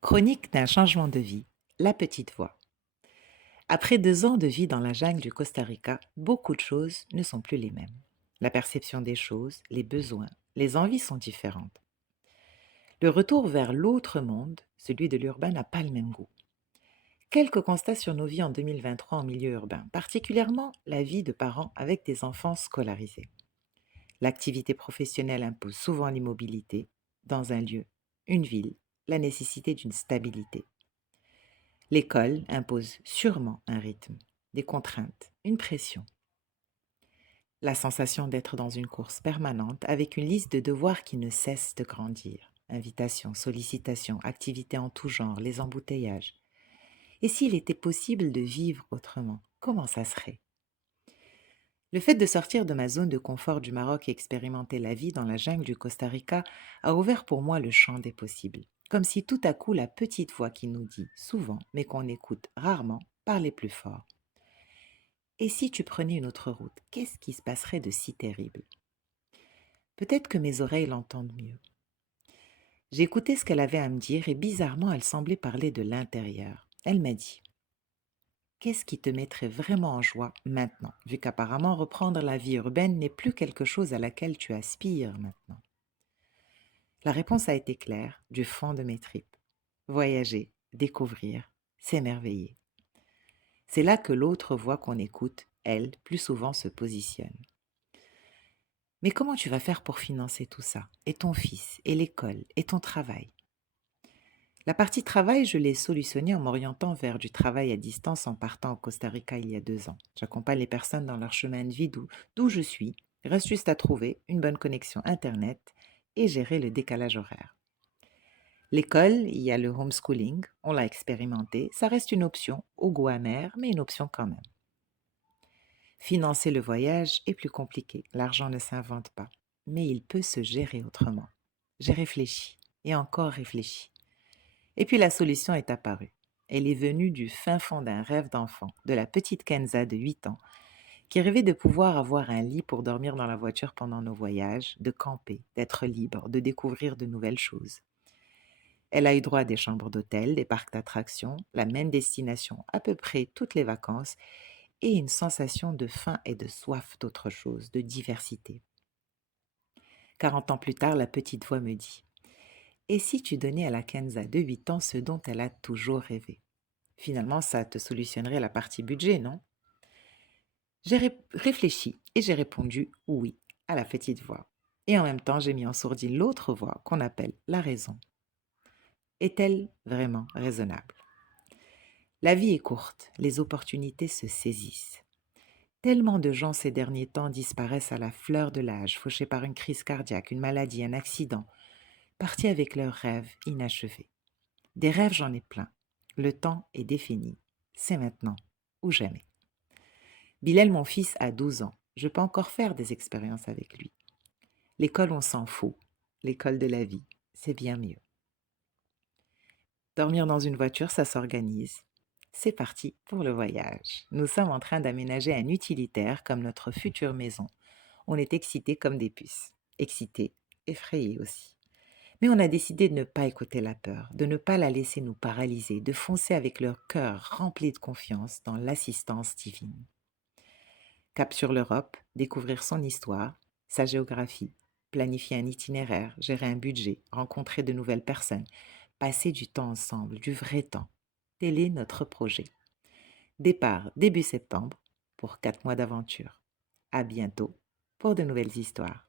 Chronique d'un changement de vie, la petite voix. Après 2 ans de vie dans la jungle du Costa Rica, beaucoup de choses ne sont plus les mêmes. La perception des choses, les besoins, les envies sont différentes. Le retour vers l'autre monde, celui de l'urbain, n'a pas le même goût. Quelques constats sur nos vies en 2023 en milieu urbain, particulièrement la vie de parents avec des enfants scolarisés. L'activité professionnelle impose souvent l'immobilité dans un lieu, une ville, la nécessité d'une stabilité. L'école impose sûrement un rythme, des contraintes, une pression. La sensation d'être dans une course permanente avec une liste de devoirs qui ne cesse de grandir. Invitations, sollicitations, activités en tout genre, les embouteillages. Et s'il était possible de vivre autrement, comment ça serait? Le fait de sortir de ma zone de confort du Maroc et expérimenter la vie dans la jungle du Costa Rica a ouvert pour moi le champ des possibles. Comme si tout à coup la petite voix qui nous dit souvent, mais qu'on écoute rarement, parlait plus fort. Et si tu prenais une autre route, qu'est-ce qui se passerait de si terrible? Peut-être que mes oreilles l'entendent mieux. J'ai écouté ce qu'elle avait à me dire et bizarrement, elle semblait parler de l'intérieur. Elle m'a dit, qu'est-ce qui te mettrait vraiment en joie maintenant, vu qu'apparemment reprendre la vie urbaine n'est plus quelque chose à laquelle tu aspires maintenant? La réponse a été claire, du fond de mes tripes. Voyager, découvrir, s'émerveiller. C'est là que l'autre voix qu'on écoute, elle, plus souvent se positionne. Mais comment tu vas faire pour financer tout ça? Et ton fils, et l'école, et ton travail? La partie travail, je l'ai solutionnée en m'orientant vers du travail à distance en partant au Costa Rica il y a 2 ans. J'accompagne les personnes dans leur chemin de vie d'où je suis. Il reste juste à trouver une bonne connexion Internet et gérer le décalage horaire. L'école, il y a le homeschooling, on l'a expérimenté, ça reste une option, au goût amer, mais une option quand même. Financer le voyage est plus compliqué, l'argent ne s'invente pas, mais il peut se gérer autrement. J'ai réfléchi, et encore réfléchi. Et puis la solution est apparue. Elle est venue du fin fond d'un rêve d'enfant, de la petite Kenza de 8 ans, qui rêvait de pouvoir avoir un lit pour dormir dans la voiture pendant nos voyages, de camper, d'être libre, de découvrir de nouvelles choses. Elle a eu droit à des chambres d'hôtel, des parcs d'attractions, la même destination à peu près toutes les vacances, et une sensation de faim et de soif d'autre chose, de diversité. 40 ans plus tard, la petite voix me dit, et si tu donnais à la Kenza de 8 ans ce dont elle a toujours rêvé? Finalement, ça te solutionnerait la partie budget, non? J'ai réfléchi et j'ai répondu oui à la petite voix. Et en même temps, j'ai mis en sourdine l'autre voix qu'on appelle la raison. Est-elle vraiment raisonnable? La vie est courte, les opportunités se saisissent. Tellement de gens ces derniers temps disparaissent à la fleur de l'âge, fauchés par une crise cardiaque, une maladie, un accident, partis avec leurs rêves inachevés. Des rêves, j'en ai plein. Le temps est défini. C'est maintenant ou jamais. Bilal, mon fils, a 12 ans. Je peux encore faire des expériences avec lui. L'école, on s'en fout. L'école de la vie, c'est bien mieux. Dormir dans une voiture, ça s'organise. C'est parti pour le voyage. Nous sommes en train d'aménager un utilitaire comme notre future maison. On est excités comme des puces. Excités, effrayés aussi. Mais on a décidé de ne pas écouter la peur, de ne pas la laisser nous paralyser, de foncer avec leur cœur rempli de confiance dans l'assistance divine. Cap sur l'Europe, découvrir son histoire, sa géographie, planifier un itinéraire, gérer un budget, rencontrer de nouvelles personnes, passer du temps ensemble, du vrai temps. Tel est notre projet. Départ début septembre pour 4 mois d'aventure. À bientôt pour de nouvelles histoires.